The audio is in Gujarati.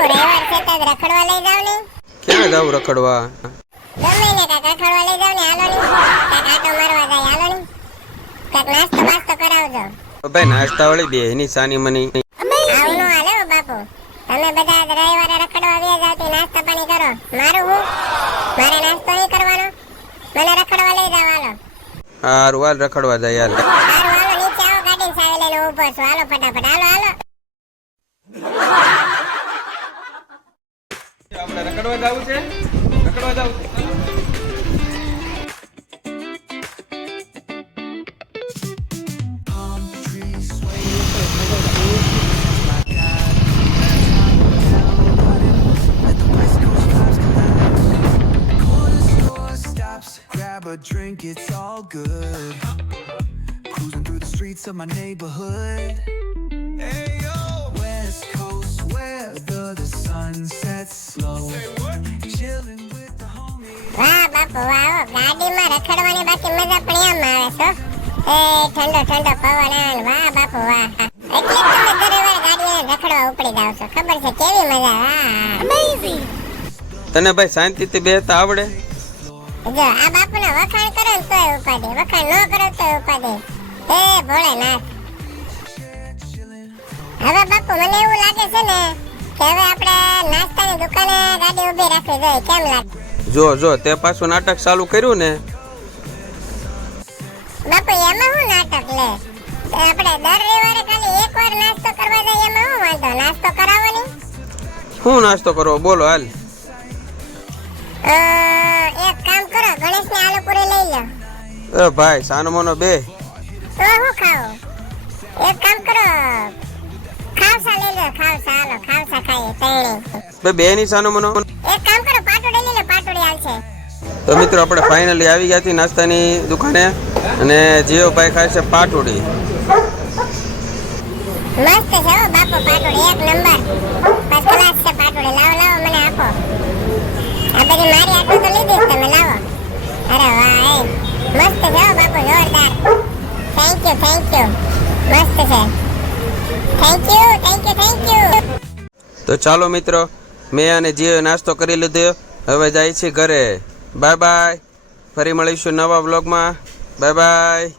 બાપુ રવિવાર છે તો રખડવા લઈ જાવ ને. ક્યાં જાવ રખડવા? ગમે ને કાક રખડવા લઈ જાવ ને. હાલો ને કાક આટો મારવા જાય. હાલો ને કાક નાસ્તો બાસ્તો કરાવજો. ભાઈ નાસ્તા વાળી બે એની સાની મની આવું નો હાલે હો બાપુ. તમે બધા રવિવારે રખડવા આવ્યા જાવ તો નાસ્તા પાણી કરો. મારું હું મારે નાસ્તો નહીં કરવાનો. મને રખડવા લઈ જાવ. હાલો હારું હાલ રખડવા જાય હાલ. હારું હાલો નીચે આવો. ગાડી સાવે લઈને ઊભો છું. હાલો ફટાફટ. હાલો હાલો. આપણે રખડવા જાવું છે. રખડવા જાવું છે. Grab a drink, it's all good. Cruising through the streets of my neighborhood. Hey yo, West Coast weather, the sun sets slow. Chilling with the homies. વાહ બાપુ વાહ. ગાડીમાં રખડવાની બાકી મજા પણ એમ આવે છે. એ ઠંડો ઠંડો પવન આવે. વાહ બાપુ વાહ. એટલે જ તમે દરેવાર ગાડીને રખડવા ઉપડી જાવ છો. ખબર છે કેવી મજા. વાહ અમેઝિંગ. તને ભાઈ શાંતિથી બેસતા આવડે? જો આ બાપુના વખાણ કરો ને તોય ઉપાધિ, વખાણ ન કરો તોય ઉપાધિ. હે ભોળેનાથ. હવે બાપુ મને એવું લાગે છે ને કે હવે આપણે નાસ્તાની દુકાને ગાડી ઊભી રાખવી જોઈએ. કેમ લાગે? જો તે પાછું નાટક ચાલુ કર્યું ને. બાપુ એમાં શું નાટક લે? આપણે દર રવિવારે ખાલી એકવાર નાસ્તો કરવા જાય એમાં શું વાંધો? નાસ્તો કરાવવાની. શું નાસ્તો કરવો બોલો હાલ. એક કામ કરો, ગણેશને આલુપુરી લઈ લો. એ ભાઈ સાનો મોનો બે. તો શું ખાવું? એક કામ કરો, ખાવસા લઈ લો. ખાવસા હાલો, ખાવસા ખાઈએ તૈણી. બે ની સાનો મોનો. એક કામ કરો, પાટોડી લઈ લો. પાટોડી હાલશે. તો મિત્રો આપણે ફાઇનલી આવી ગયા છીએ નાસ્તાની દુકાને અને જીઓ ભાઈ ખાય છે પાટોડી. મસ્ત છે હો બાપુ પાટોડી. એક નંબર ફર્સ્ટ ક્લાસ છે પાટોડી. લાવો લાવો મને આપો. આ બધી મારી આટલું તો લીધી તમે. લાવો. અરે વાહ મસ્ત છે હો બાપુ. જોરદાર. થેન્ક યુ મસ્ત છે. Thank you. તો ચાલો મિત્રો મેં અને જીઓ નાસ્તો કરી લીધો. હવે જાય છે ઘરે. Bye bye. ફરી મળીશું નવા વ્લોગમાં. Bye bye.